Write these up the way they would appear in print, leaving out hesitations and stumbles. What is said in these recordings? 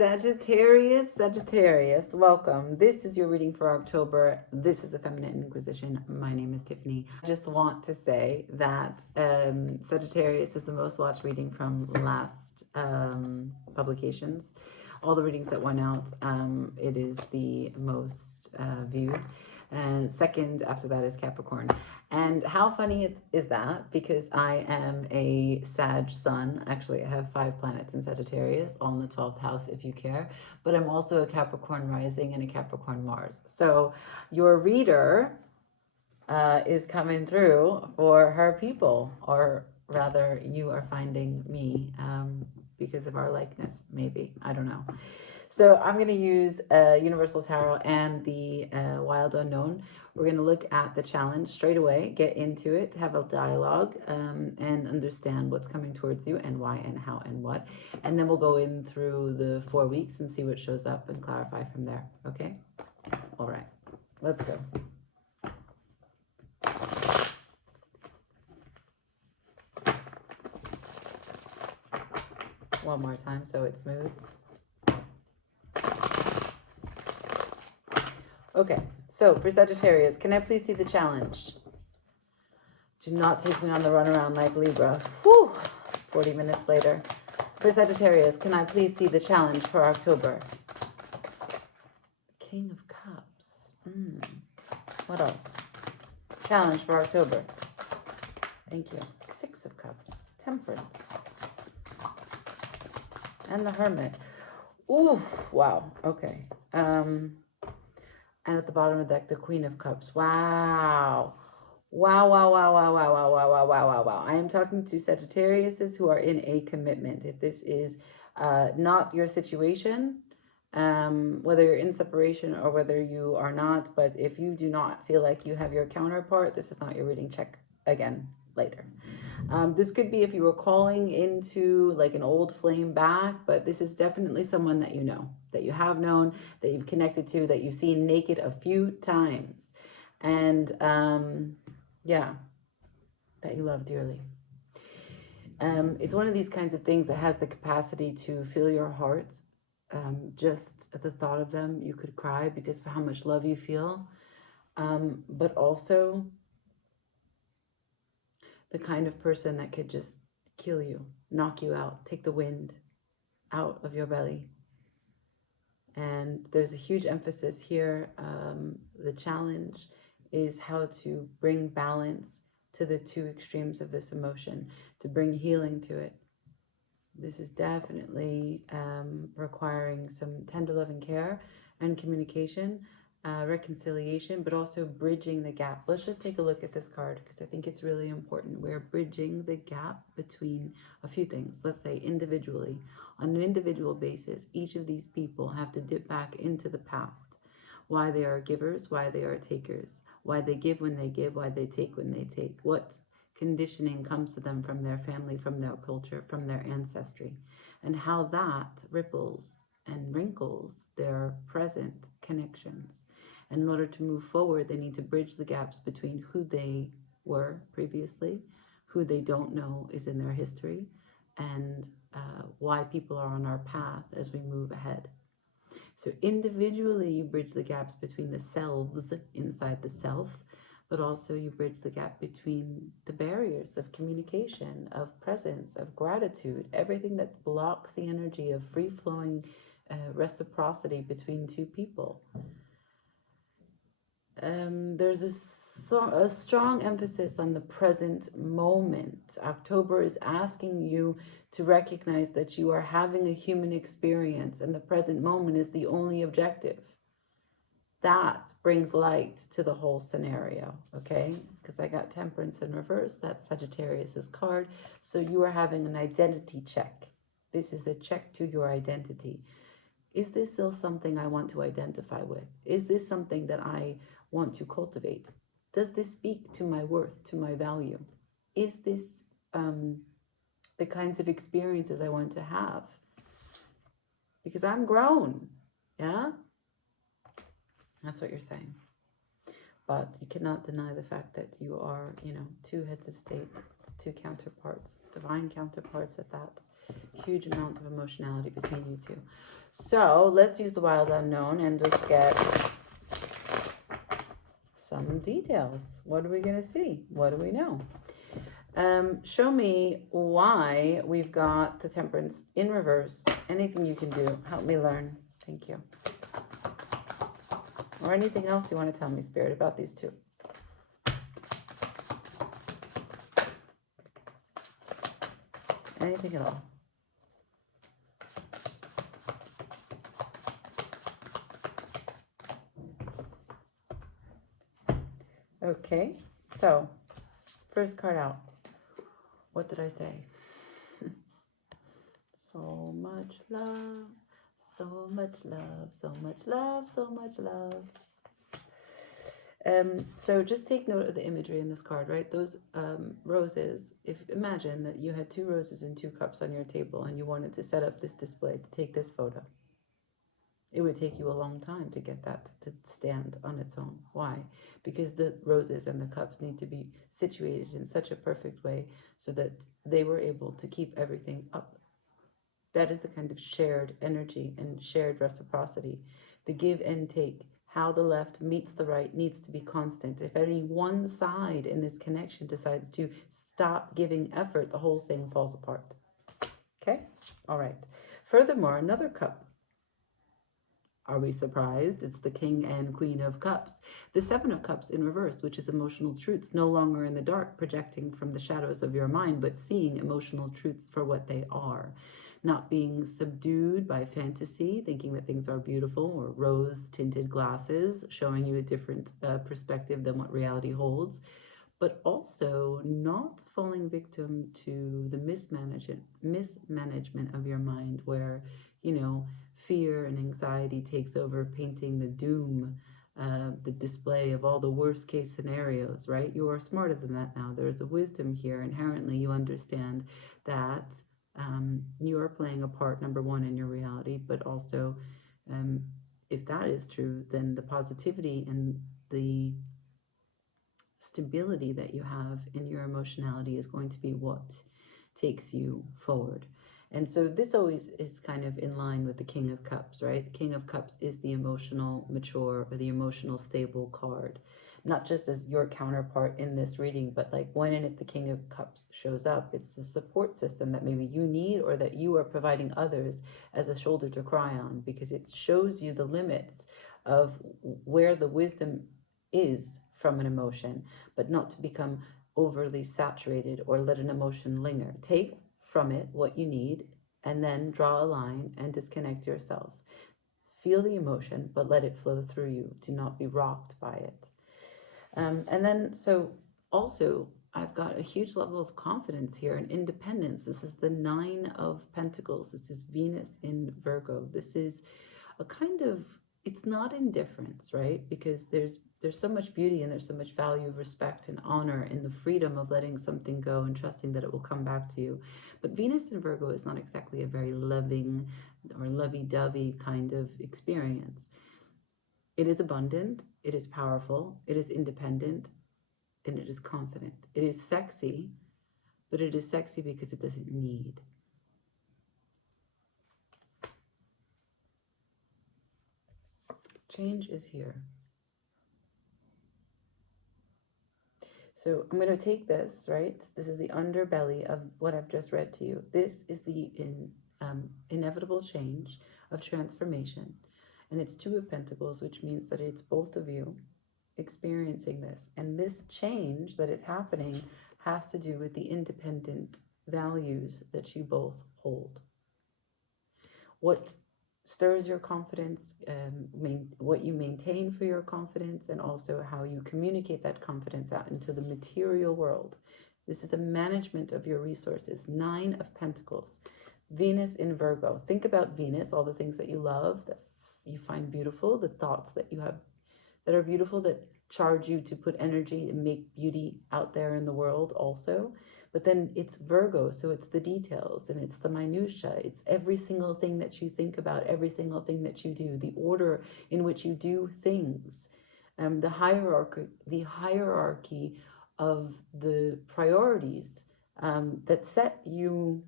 Sagittarius, welcome. This is your reading for October. This is the Feminine Inquisition. My name is Tiffany. I just want to say that Sagittarius is the most watched reading from last publications. All the readings that went out, it is the most viewed. And second after that is Capricorn. And how funny is that? Because I am a Sag sun. Actually, I have 5 planets in Sagittarius on the 12th house, if you care. But I'm also a Capricorn rising and a Capricorn Mars. So your reader is coming through for her people. Or rather, you are finding me because of our likeness, maybe. I don't know. So I'm going to use Universal Tarot and the Wild Unknown. We're going to look at the challenge straight away, get into it, have a dialogue, and understand what's coming towards you and why and how and what. And then we'll go in through the 4 weeks and see what shows up and clarify from there. Okay? All right. Let's go. One more time so it's smooth. Okay, so for Sagittarius, can I please see the challenge? Do not take me on the runaround like Libra. Whew, 40 minutes later. For Sagittarius, can I please see the challenge for October? King of Cups. What else? Challenge for October. Thank you. 6 of Cups. Temperance. And the Hermit. Oof, wow, okay. And at the bottom of the deck, the Queen of Cups. Wow. Wow, wow, wow, wow, wow, wow, wow, wow, wow, wow, wow. I am talking to Sagittariuses who are in a commitment. If this is not your situation, whether you're in separation or whether you are not, but if you do not feel like you have your counterpart, this is not your reading. Check again later. This could be if you were calling into like an old flame back, but this is definitely someone that you know, that you have known, that you've connected to, that you've seen naked a few times. And yeah, that you love dearly. It's one of these kinds of things that has the capacity to fill your heart. Just at the thought of them, you could cry because of how much love you feel. But also the kind of person that could just kill you, knock you out, take the wind out of your belly. And there's a huge emphasis here. The challenge is how to bring balance to the 2 extremes of this emotion, to bring healing to it. This is definitely requiring some tender love and care and communication, reconciliation, but also bridging the gap. Let's just take a look at this card because I think it's really important. We're bridging the gap between a few things. Let's say individually, on an individual basis, each of these people have to dip back into the past. Why they are givers, why they are takers, why they give when they give, why they take when they take. What conditioning comes to them from their family, from their culture, from their ancestry, and how that ripples and wrinkles their present connections. And in order to move forward, they need to bridge the gaps between who they were previously, who they don't know is in their history, and why people are on our path as we move ahead. So individually, you bridge the gaps between the selves inside the self, but also you bridge the gap between the barriers of communication, of presence, of gratitude, everything that blocks the energy of free-flowing reciprocity between 2 people. There's a strong emphasis on the present moment. October is asking you to recognize that you are having a human experience and the present moment is the only objective. That brings light to the whole scenario, okay? Because I got Temperance in reverse. That's Sagittarius's card. So you are having an identity check. This is a check to your identity. Is this still something I want to identify with? Is this something that I want to cultivate? Does this speak to my worth, to my value? Is this the kinds of experiences I want to have? Because I'm grown, yeah? That's what you're saying. But you cannot deny the fact that you are, 2 heads of state, 2 counterparts, divine counterparts at that. Huge amount of emotionality between you two. So let's use the wild unknown and just get some details. What are we going to see? What do we know? Show me why we've got the Temperance in reverse. Anything you can do. Help me learn. Thank you. Or anything else you want to tell me, Spirit, about these two. Anything at all. Okay, so first card out. What did I say? So much love, so much love, so much love, so much love. So just take note of the imagery in this card, right? Those roses, imagine that you had 2 roses and 2 cups on your table and you wanted to set up this display to take this photo. It would take you a long time to get that to stand on its own. Why? Because the roses and the cups need to be situated in such a perfect way so that they were able to keep everything up. That is the kind of shared energy and shared reciprocity. The give and take, how the left meets the right, needs to be constant. If any one side in this connection decides to stop giving effort, the whole thing falls apart. Okay? All right. Furthermore, another cup. Are we surprised? It's the King and Queen of Cups. The 7 of Cups in reverse, which is emotional truths, no longer in the dark, projecting from the shadows of your mind, but seeing emotional truths for what they are. Not being subdued by fantasy, thinking that things are beautiful, or rose-tinted glasses, showing you a different perspective than what reality holds, but also not falling victim to the mismanagement of your mind, where, you know, fear and anxiety takes over, painting the doom, the display of all the worst case scenarios, right? You are smarter than that now. There's a wisdom here. Inherently, you understand that you are playing a part, number one, in your reality, but also if that is true, then the positivity and the stability that you have in your emotionality is going to be what takes you forward. And so this always is kind of in line with the King of Cups, right? The King of Cups is the emotional mature or the emotional stable card, not just as your counterpart in this reading, but like when and if the King of Cups shows up, it's a support system that maybe you need or that you are providing others as a shoulder to cry on, because it shows you the limits of where the wisdom is from an emotion, but not to become overly saturated or let an emotion linger. Take from it what you need and then draw a line and disconnect yourself. Feel the emotion, but let it flow through you. Do not be rocked by it. And then, so also, I've got a huge level of confidence here and independence. This is the 9 of Pentacles. This is Venus in Virgo. This is a kind of, it's not indifference, right? Because there's so much beauty and there's so much value, respect, and honor in the freedom of letting something go and trusting that it will come back to you. But Venus in Virgo is not exactly a very loving or lovey-dovey kind of experience. It is abundant, it is powerful, it is independent, and it is confident. It is sexy, but it is sexy because it doesn't need. Change is here. So I'm going to take this, right? This is the underbelly of what I've just read to you. This is the inevitable change of transformation. And it's 2 of Pentacles, which means that it's both of you experiencing this. And this change that is happening has to do with the independent values that you both hold. What stirs your confidence, what you maintain for your confidence, and also how you communicate that confidence out into the material world. This is a management of your resources. 9 of Pentacles. Venus in Virgo. Think about Venus, all the things that you love, that you find beautiful, the thoughts that you have that are beautiful, that charge you to put energy and make beauty out there in the world also. But then it's Virgo, so it's the details and it's the minutia. It's every single thing that you think about, every single thing that you do, the order in which you do things, the hierarchy of the priorities that set you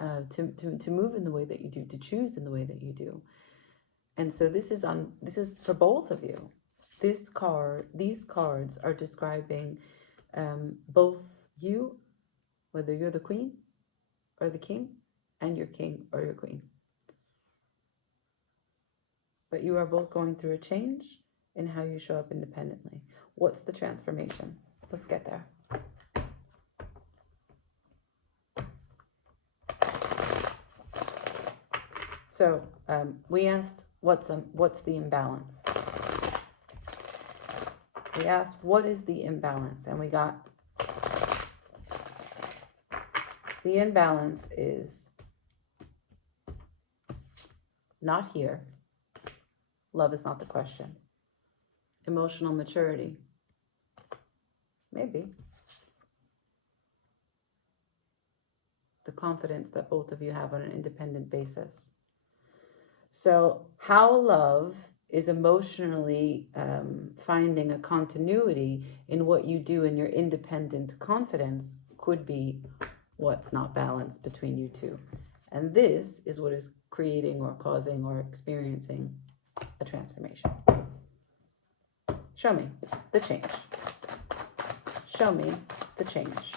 to move in the way that you do, to choose in the way that you do. And so this is for both of you. These cards are describing both you, whether you're the queen or the king, and your king or your queen. But you are both going through a change in how you show up independently. What's the transformation? Let's get there. So we asked, what's the imbalance? We asked, what is the imbalance? And we got, the imbalance is not here. Love is not the question. Emotional maturity. Maybe. The confidence that both of you have on an independent basis. So how love is emotionally finding a continuity in what you do in your independent confidence could be what's not balanced between you two. And this is what is creating or causing or experiencing a transformation. Show me the change. Show me the change.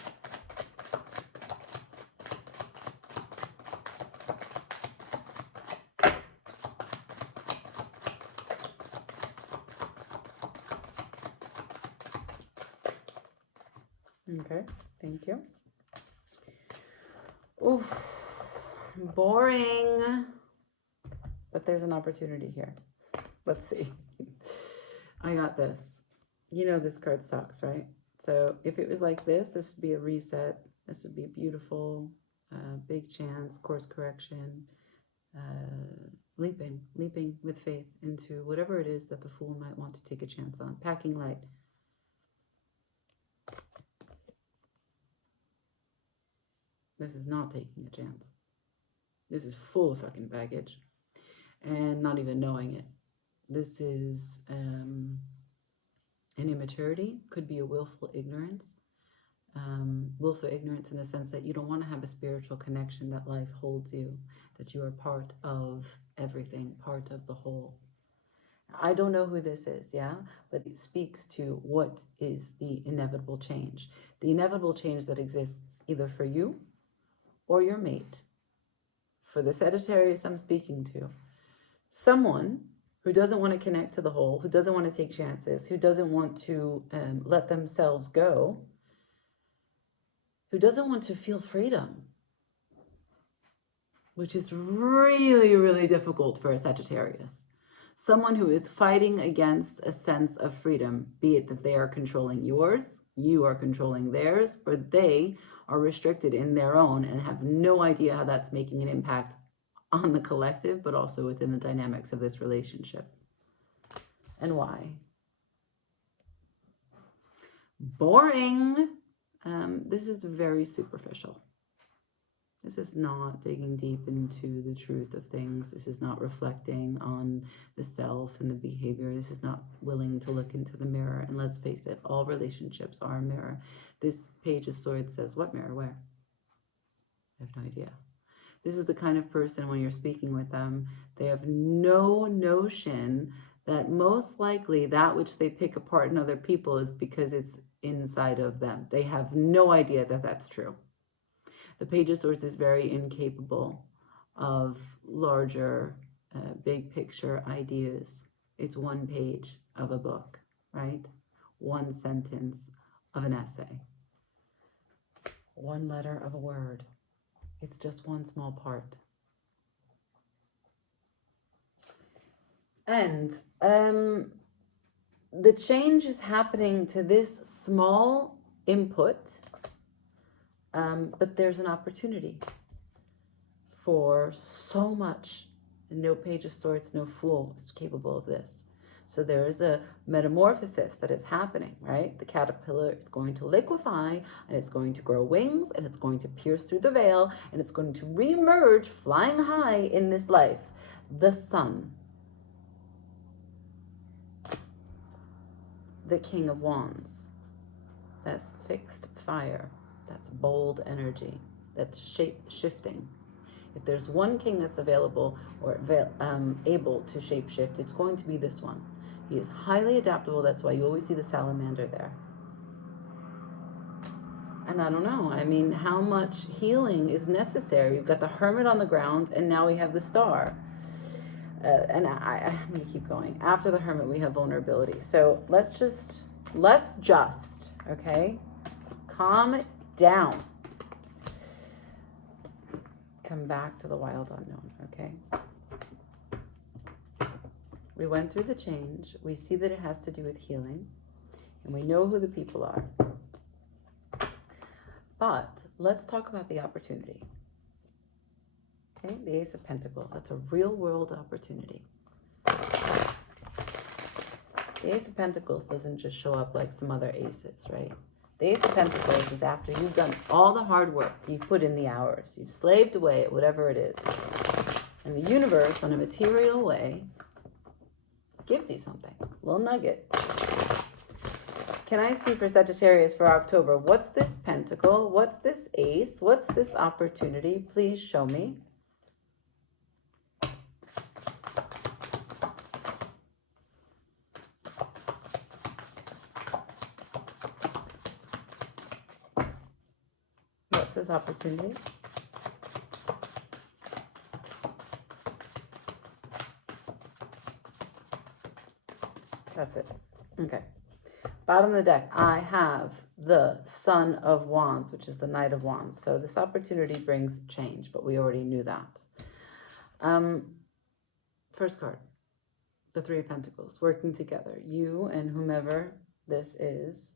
Okay, thank you. Oof, boring. But there's an opportunity here. Let's see. I got this. You know this card sucks, right? So if it was like this would be a reset. This would be beautiful, big chance, course correction, leaping with faith into whatever it is that the Fool might want to take a chance on. Packing light. This is not taking a chance. This is full of fucking baggage and not even knowing it. This is an immaturity, could be a willful ignorance. Willful ignorance in the sense that you don't want to have a spiritual connection, that life holds you, that you are part of everything, part of the whole. I don't know who this is, yeah? But it speaks to what is the inevitable change. The inevitable change that exists either for you or your mate. For the Sagittarius I'm speaking to, someone who doesn't want to connect to the whole, who doesn't want to take chances, who doesn't want to let themselves go, who doesn't want to feel freedom, which is really, really difficult for a Sagittarius. Someone who is fighting against a sense of freedom, be it that they are controlling yours, you are controlling theirs, or they are restricted in their own and have no idea how that's making an impact on the collective, but also within the dynamics of this relationship. And why? Boring. This is very superficial. This is not digging deep into the truth of things. This is not reflecting on the self and the behavior. This is not willing to look into the mirror. And let's face it, all relationships are a mirror. This Page of Swords says, what mirror? Where? I have no idea. This is the kind of person, when you're speaking with them, they have no notion that most likely that which they pick apart in other people is because it's inside of them. They have no idea that that's true. The Page of Swords is very incapable of larger, big picture ideas. It's one page of a book, right? One sentence of an essay. One letter of a word. It's just one small part. And the change is happening to this small input, but there's an opportunity for so much. No Page of Swords, no Fool is capable of this. So there is a metamorphosis that is happening, right? The caterpillar is going to liquefy, and it's going to grow wings, and it's going to pierce through the veil, and it's going to reemerge flying high in this life. The sun. The King of Wands. That's fixed fire. That's bold energy. That's shape shifting. If there's one king that's available or able to shapeshift, it's going to be this one. He is highly adaptable. That's why you always see the salamander there. And I don't know, I mean, how much healing is necessary? We've got the hermit on the ground, and now we have the star. And I'm going to keep going. After the hermit, we have vulnerability. So let's just, okay, calm down. Come back to the wild unknown, okay? We went through the change. We see that it has to do with healing, and we know who the people are. But let's talk about the opportunity. Okay, the Ace of Pentacles. That's a real world opportunity. The Ace of Pentacles doesn't just show up like some other aces, right? The Ace of Pentacles is after you've done all the hard work, you've put in the hours, you've slaved away at whatever it is. And the universe, on a material way, gives you something, a little nugget. Can I see for Sagittarius for October? What's this pentacle? What's this ace? What's this opportunity? Please show me. What's this opportunity? That's it. Okay. Bottom of the deck, I have the Son of Wands, which is the Knight of Wands. So this opportunity brings change, but we already knew that. First card, the Three of Pentacles, working together. You and whomever this is,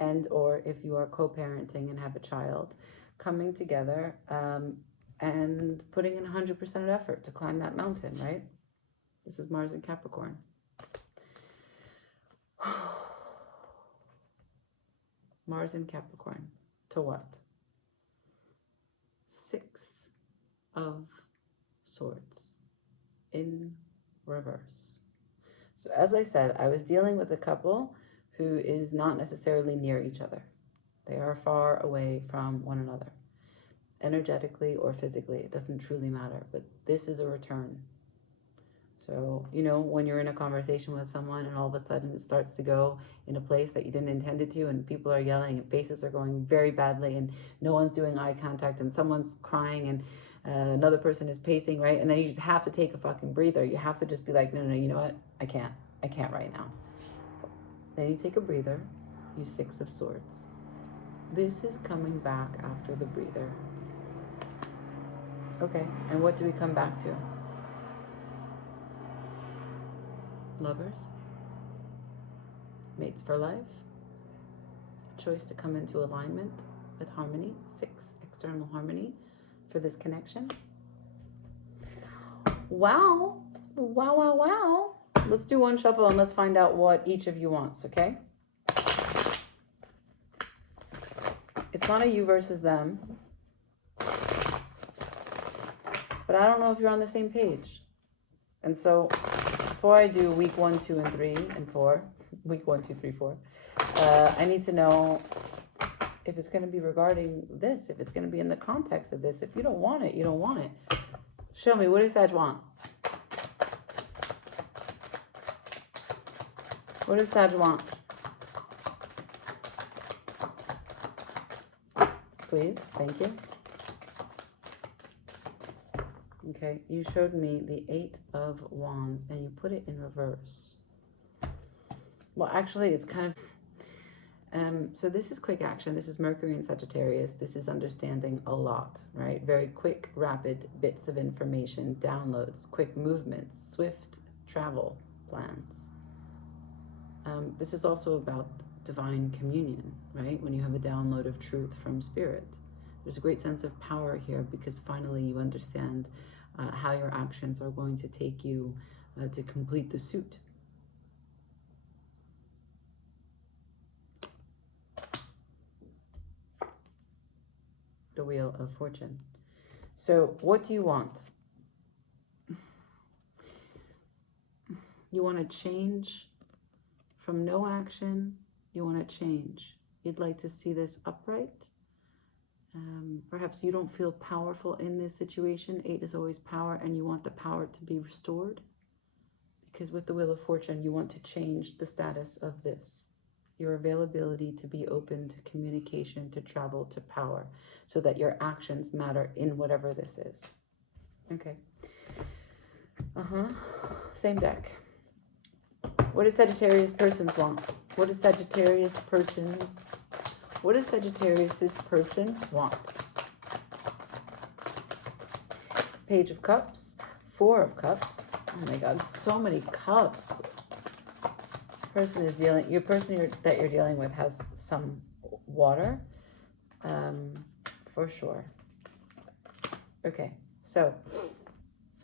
and or if you are co-parenting and have a child, coming together and putting in 100% of effort to climb that mountain, right? This is Mars in Capricorn. Mars in Capricorn. To what? Six of Swords in reverse. So as I said, I was dealing with a couple who is not necessarily near each other. They are far away from one another. Energetically or physically, it doesn't truly matter. But this is a return. So, you know, when you're in a conversation with someone and all of a sudden it starts to go in a place that you didn't intend it to, and people are yelling and faces are going very badly and no one's doing eye contact and someone's crying and another person is pacing, right? And then you just have to take a fucking breather. You have to just be like, no, you know what? I can't right now. Then you take a breather, you Six of Swords. This is coming back after the breather. Okay, and what do we come back to? Lovers, mates for life, a choice to come into alignment with harmony, 6, external harmony for this connection. Wow. Let's do one shuffle and let's find out what each of you wants, okay? It's not a you versus them, but I don't know if you're on the same page. And so before I do week 1, 2, and 3, and 4, week 1, 2, 3, 4, I need to know if it's going to be regarding this, if it's going to be in the context of this. If you don't want it, you don't want it. Show me, what does Sag want? What does Sag want? Please, thank you. Okay, you showed me the 8 of Wands and you put it in reverse. Well, actually, it's kind of... so this is quick action. This is Mercury in Sagittarius. This is understanding a lot, right? Very quick, rapid bits of information, downloads, quick movements, swift travel plans. This is also about divine communion, right? When you have a download of truth from spirit. There's a great sense of power here because finally you understand how your actions are going to take you to complete the suit. The Wheel of Fortune. So what do you want? You want to change from no action. You want to change. You'd like to see this upright. Perhaps you don't feel powerful in this situation. 8 is always power, and you want the power to be restored. Because with the Wheel of Fortune, you want to change the status of this. Your availability to be open to communication, to travel, to power, so that your actions matter in whatever this is. Okay. Same deck. What does Sagittarius persons want? What does Sagittarius's person want? Page of Cups, 4 of Cups. Oh my God, so many cups. Your person that you're dealing with has some water, for sure. Okay, so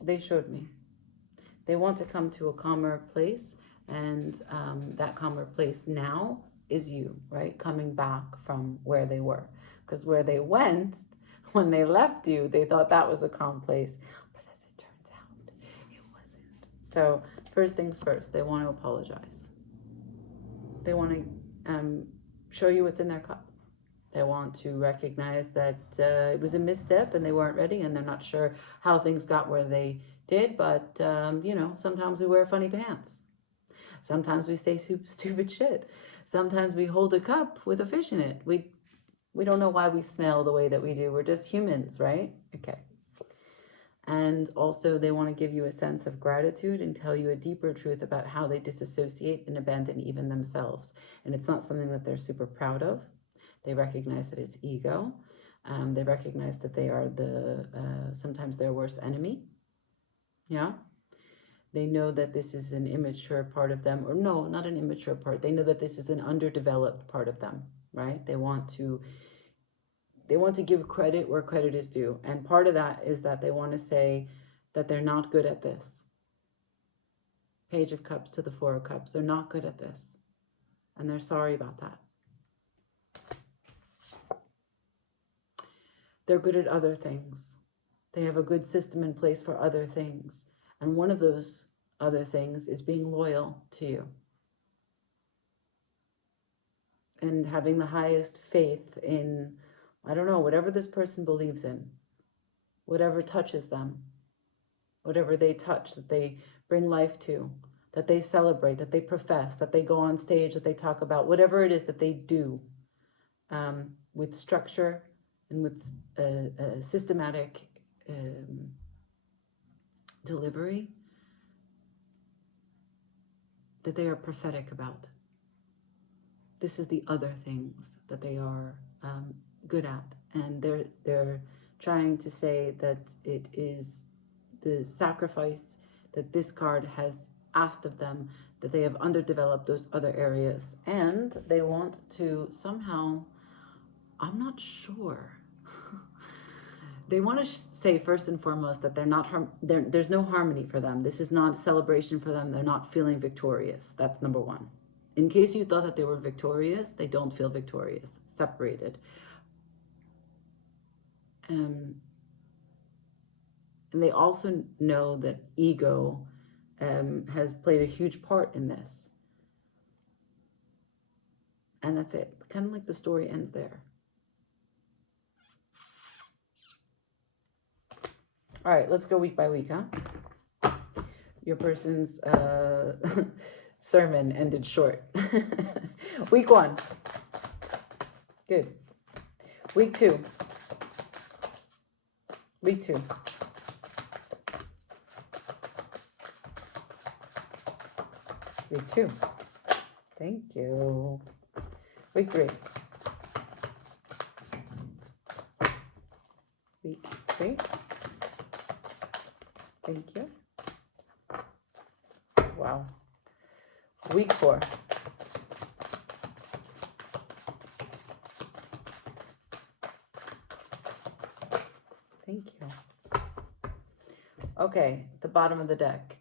they showed me. They want to come to a calmer place, and that calmer place now is you, right? Coming back from where they were. Because where they went, when they left you, they thought that was a calm place. But as it turns out, it wasn't. So first things first, they want to apologize. They want to show you what's in their cup. They want to recognize that it was a misstep and they weren't ready, and they're not sure how things got where they did. But, you know, sometimes we wear funny pants. Sometimes we say stupid shit. Sometimes we hold a cup with a fish in it. We don't know why we smell the way that we do. We're just humans, right? Okay. And also they want to give you a sense of gratitude and tell you a deeper truth about how they disassociate and abandon even themselves. And it's not something that they're super proud of. They recognize that it's ego. They recognize that they are sometimes their worst enemy. Yeah. They know that this is an immature part of them, or no, not an immature part. They know that this is an underdeveloped part of them, right? They want to give credit where credit is due. And part of that is that they want to say that they're not good at this. Page of Cups to the 4 of Cups. They're not good at this. And they're sorry about that. They're good at other things. They have a good system in place for other things. And one of those other things is being loyal to you. And having the highest faith in, I don't know, whatever this person believes in, whatever touches them, whatever they touch, that they bring life to, that they celebrate, that they profess, that they go on stage, that they talk about, whatever it is that they do with structure and with systematic delivery, that they are prophetic about. This is the other things that they are good at, and they're trying to say that it is the sacrifice that this card has asked of them, that they have underdeveloped those other areas, and they want to somehow, I'm not sure. They want to say first and foremost that they're not there's no harmony for them. This is not a celebration for them. They're not feeling victorious. That's number one. In case you thought that they were victorious, they don't feel victorious. Separated. And they also know that ego has played a huge part in this. And that's it. Kind of like the story ends there. All right, let's go week by week, huh? Your person's sermon ended short. Week 1. Good. Week 2. Week 2. Week 2. Thank you. Week 3. Week 3. Thank you. Wow. Week 4. Thank you. Okay, the bottom of the deck.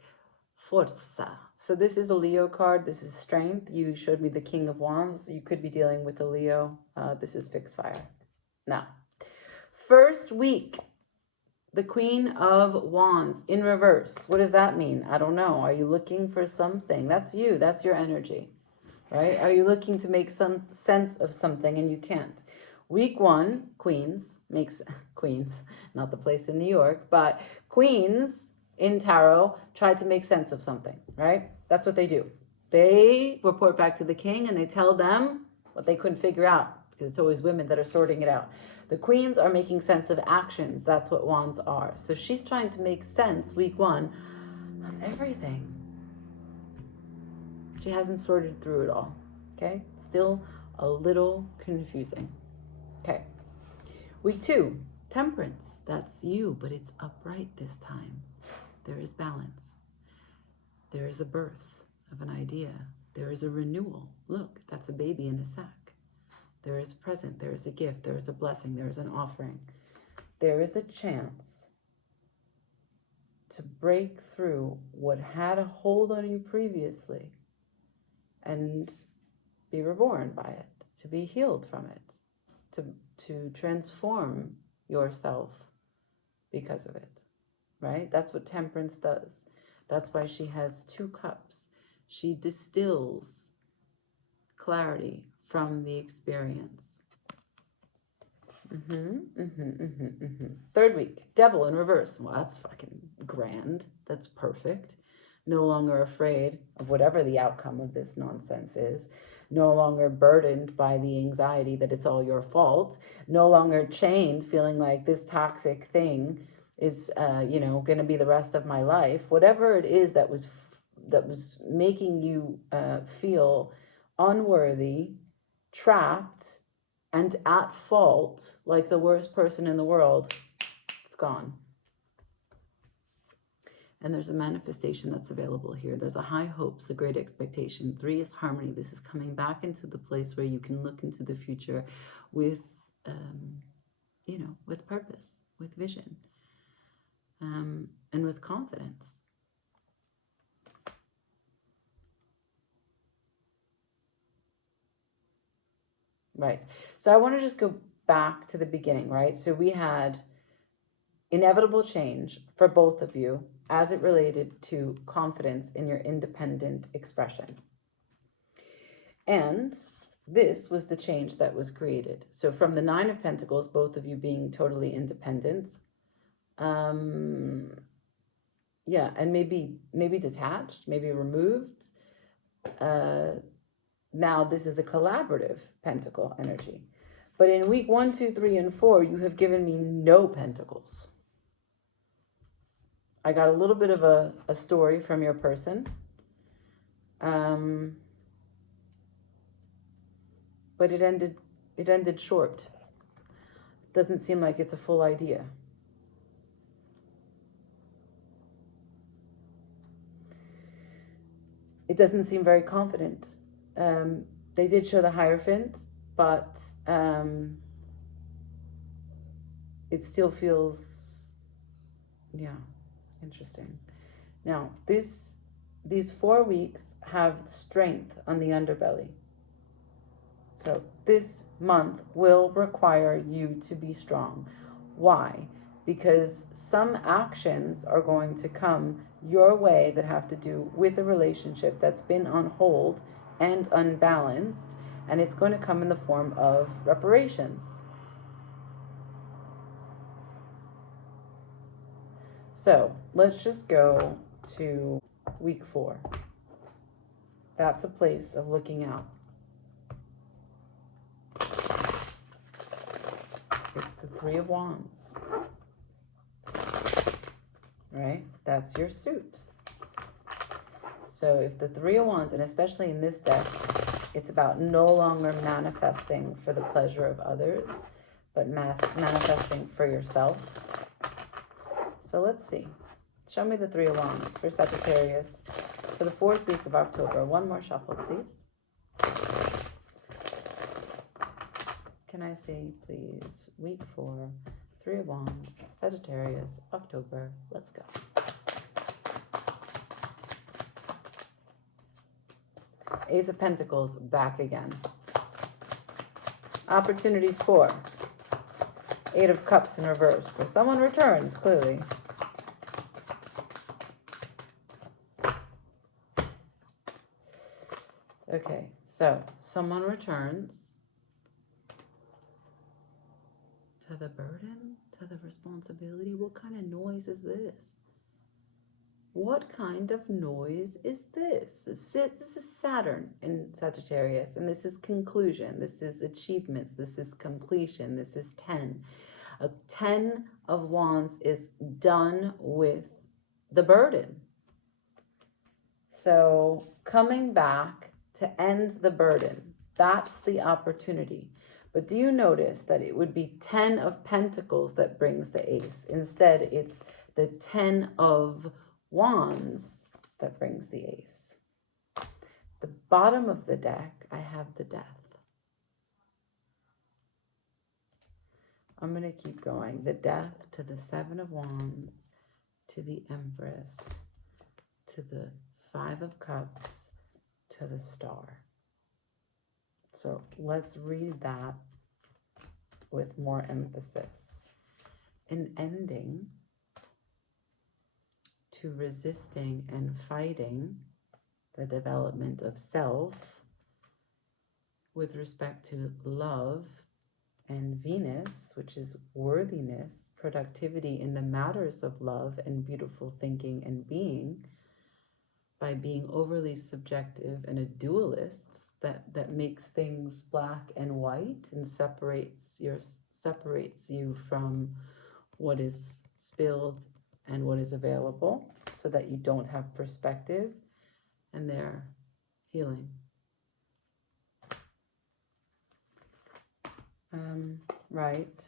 Forza. So this is a Leo card. This is strength. You showed me the King of Wands. You could be dealing with a Leo. This is fixed fire. Now, first week. The Queen of Wands in reverse. What does that mean? I don't know. Are you looking for something? That's you. That's your energy, right? Are you looking to make some sense of something and you can't? Week 1, Queens, Queens, not the place in New York, but Queens in tarot try to make sense of something, right? That's what they do. They report back to the king and they tell them what they couldn't figure out, because it's always women that are sorting it out. The queens are making sense of actions. That's what wands are. So she's trying to make sense, week 1, of everything. She hasn't sorted through it all, okay? Still a little confusing. Okay. Week 2, Temperance. That's you, but it's upright this time. There is balance. There is a birth of an idea. There is a renewal. Look, that's a baby in a sack. There is a present. There is a gift. There is a blessing. There is an offering. There is a chance to break through what had a hold on you previously and be reborn by it, to be healed from it, to transform yourself because of it, right? That's what temperance does. That's why she has 2 cups. She distills clarity from the experience. Third week, Devil in reverse. Well, that's fucking grand. That's perfect. No longer afraid of whatever the outcome of this nonsense is. No longer burdened by the anxiety that it's all your fault. No longer chained, feeling like this toxic thing is, going to be the rest of my life. Whatever it is that was making you feel unworthy, trapped, and at fault, like the worst person in the world, it's gone. And there's a manifestation that's available here. There's a high hopes, a great expectation. 3 is harmony. This is coming back into the place where you can look into the future with, with purpose, with vision, and with confidence. Right. So I want to just go back to the beginning, right? So we had inevitable change for both of you as it related to confidence in your independent expression. And this was the change that was created. So from the 9 of Pentacles, both of you being totally independent, and maybe detached, maybe removed. Now this is a collaborative pentacle energy. But in week 1, 2, 3, and 4, you have given me no pentacles. I got a little bit of a story from your person. But it ended short. It doesn't seem like it's a full idea. It doesn't seem very confident. They did show the Hierophant, but it still feels, interesting. Now, these 4 weeks have strength on the underbelly. So this month will require you to be strong. Why? Because some actions are going to come your way that have to do with a relationship that's been on hold and unbalanced, and it's going to come in the form of reparations. So let's just go to week 4. That's a place of looking out. It's the 3 of Wands, right? That's your suit. So if the 3 of Wands, and especially in this deck, it's about no longer manifesting for the pleasure of others, but manifesting for yourself. So let's see. Show me the 3 of Wands for Sagittarius for the 4th week of October. One more shuffle, please. Can I see, please, week 4, 3 of Wands, Sagittarius, October. Let's go. Ace of Pentacles, back again. Opportunity 4. 8 of Cups in reverse. So someone returns, clearly. Okay, so someone returns. the burden, to the responsibility. What kind of noise is this? What kind of noise is this? This is Saturn in Sagittarius, and this is conclusion. This is achievements. This is completion. This is 10. A 10 of Wands is done with the burden. So coming back to end the burden, that's the opportunity. But do you notice that it would be 10 of Pentacles that brings the Ace? Instead, it's the 10 of Wands that brings the Ace. The bottom of the deck, I have the Death. I'm going to keep going. The Death to the 7 of Wands, to the Empress, to the 5 of Cups, to the Star. So let's read that with more emphasis. An ending to resisting and fighting the development of self with respect to love and Venus, which is worthiness, productivity in the matters of love and beautiful thinking and being, by being overly subjective and a dualist that makes things black and white and separates you from what is spilled and what is available, so that you don't have perspective, and they're healing. Right.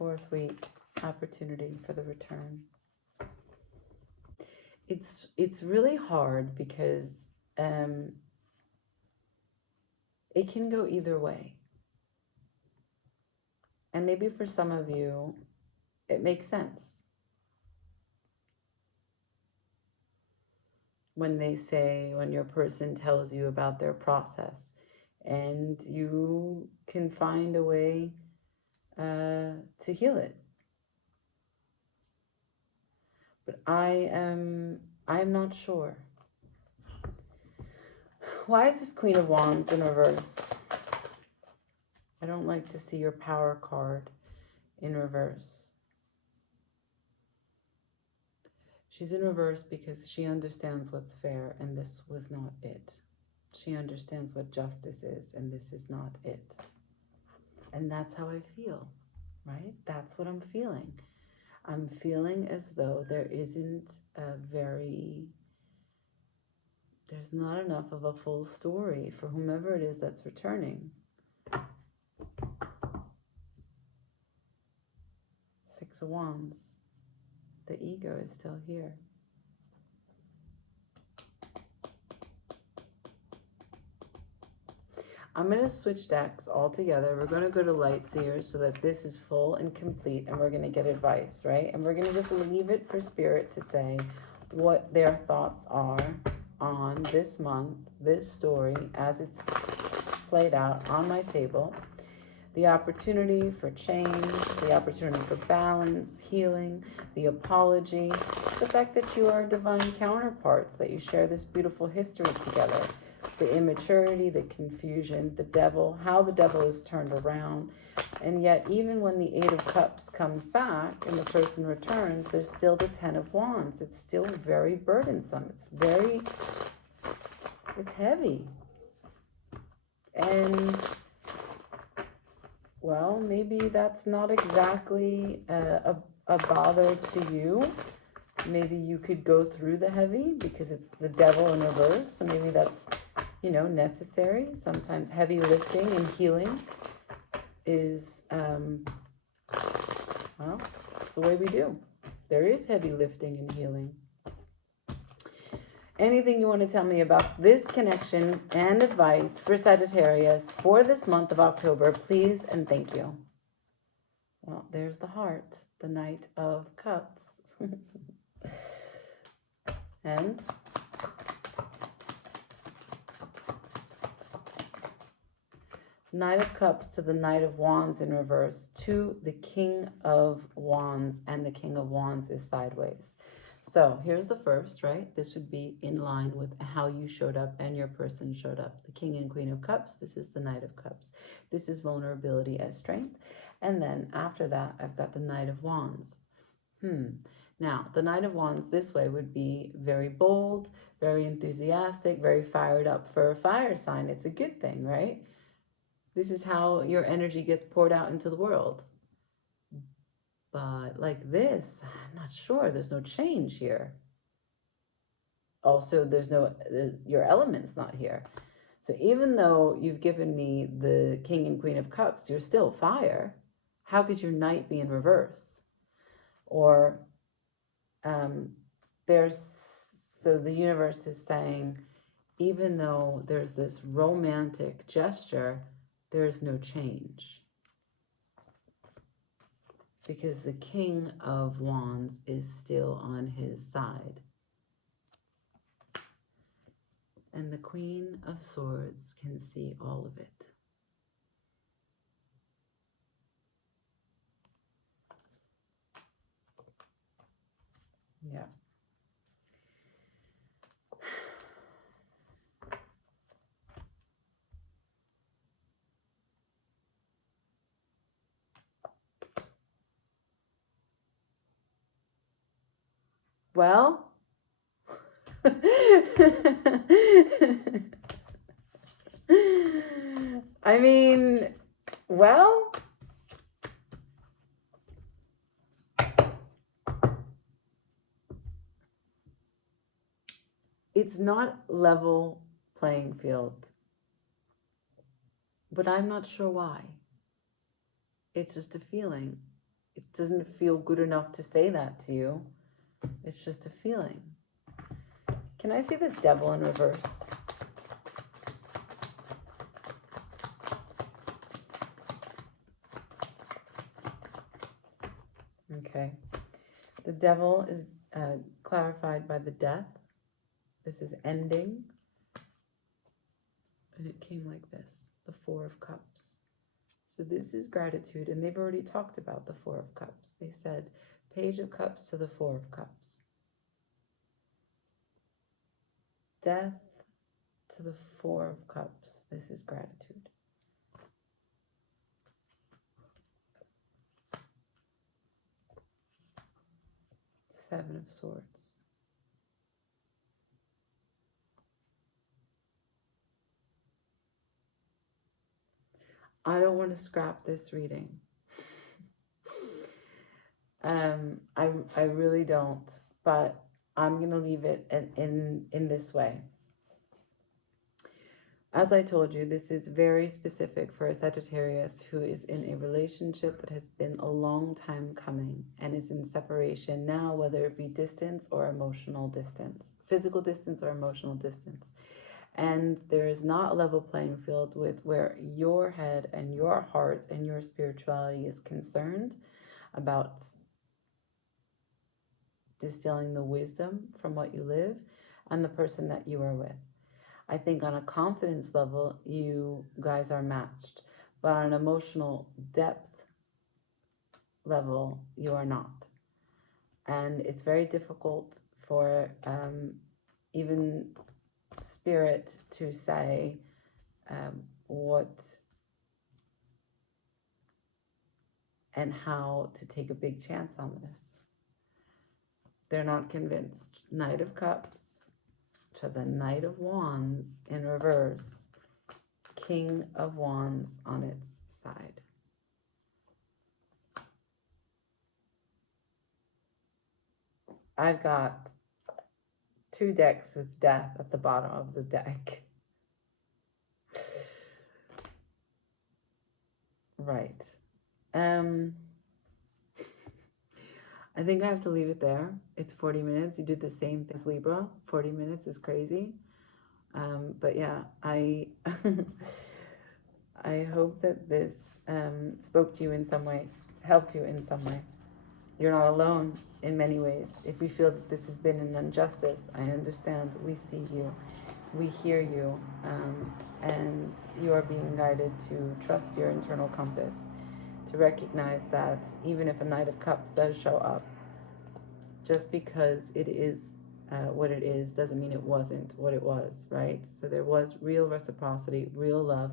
4th week, opportunity for the return. It's really hard because it can go either way. And maybe for some of you, it makes sense. When they say, when your person tells you about their process, and you can find a way to heal it. But I'm not sure. Why is this Queen of Wands in reverse? I don't like to see your Power card in reverse. She's in reverse because she understands what's fair, and this was not it. She understands what justice is, and this is not it. And that's how I feel, right? That's what I'm feeling. I'm feeling as though there's not enough of a full story for whomever it is that's returning. 6 of Wands. The ego is still here. I'm going to switch decks altogether. We're going to go to Light Seers so that this is full and complete, and we're going to get advice, right? And we're going to just leave it for Spirit to say what their thoughts are on this month, this story, as it's played out on my table. The opportunity for change, the opportunity for balance, healing, the apology, the fact that you are divine counterparts, that you share this beautiful history together, the immaturity, the confusion, the devil, how the devil is turned around. And yet, even when the 8 of Cups comes back and the person returns, there's still the 10 of Wands. It's still very burdensome. It's heavy. And well, maybe that's not exactly a bother to you. Maybe you could go through the heavy because it's the devil in reverse. So maybe that's, necessary. Sometimes heavy lifting and healing is, well, it's the way we do. There is heavy lifting and healing. Anything you want to tell me about this connection and advice for Sagittarius for this month of October, please and thank you. Well, there's the heart, the Knight of Cups. And Knight of Cups to the Knight of Wands in reverse to the King of Wands, and the King of Wands is sideways. So here's the first, right? This would be in line with how you showed up and your person showed up. The King and Queen of Cups. This is the Knight of Cups. This is vulnerability as strength. And then after that, I've got the Knight of Wands. Now, the Knight of Wands this way would be very bold, very enthusiastic, very fired up for a fire sign. It's a good thing, right? This is how your energy gets poured out into the world. But like this, I'm not sure. There's no change here. Also, your element's not here. So even though you've given me the King and Queen of Cups, you're still fire. How could your Knight be in reverse? Or so the universe is saying, even though there's this romantic gesture, there's no change. Because the King of Wands is still on his side. And the Queen of Swords can see all of it. Yeah. Well, I mean, well, it's not level playing field, but I'm not sure why. It's just a feeling. It doesn't feel good enough to say that to you. It's just a feeling. Can I see this Devil in reverse? Okay. The Devil is clarified by the Death. This is ending. And it came like this, the Four of Cups. So this is gratitude, and they've already talked about the Four of Cups. They said, Page of Cups to the Four of Cups. Death to the Four of Cups. This is gratitude. Seven of Swords. I don't want to scrap this reading. I really don't, but I'm going to leave it in this way. As I told you, this is very specific for a Sagittarius who is in a relationship that has been a long time coming and is in separation now, whether it be distance or emotional distance, physical distance or emotional distance. And there is not a level playing field with where your head and your heart and your spirituality is concerned about distilling the wisdom from what you live and the person that you are with. I think on a confidence level, you guys are matched, but on an emotional depth level, you are not. And it's very difficult for even spirit to say what and how to take a big chance on this. They're not convinced. Knight of Cups to the Knight of Wands in reverse. King of Wands on its side. I've got 2 decks with Death at the bottom of the deck. Right. I think I have to leave it there. It's 40 minutes. You did the same thing as Libra. 40 minutes is crazy. But yeah, I I hope that this spoke to you in some way, helped you in some way. You're not alone in many ways. If we feel that this has been an injustice, I understand. We see you. We hear you. And you are being guided to trust your internal compass, to recognize that even if a Knight of Cups does show up, just because it is what it is doesn't mean it wasn't what it was, right? So there was real reciprocity, real love,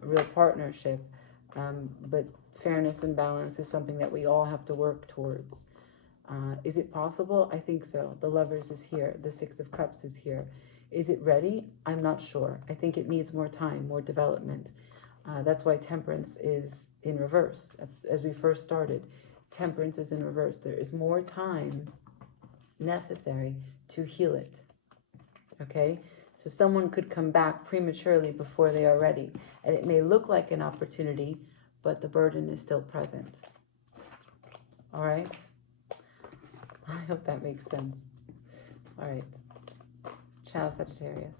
real partnership, but fairness and balance is something that we all have to work towards. Is it possible? I think so. The Lovers is here. The Six of Cups is here. Is it ready? I'm not sure. I think it needs more time, more development. That's why Temperance is in reverse. As we first started, Temperance is in reverse. There is more time necessary to heal it. Okay? So someone could come back prematurely before they are ready. And it may look like an opportunity, but the burden is still present. All right? I hope that makes sense. All right. Ciao, Sagittarius.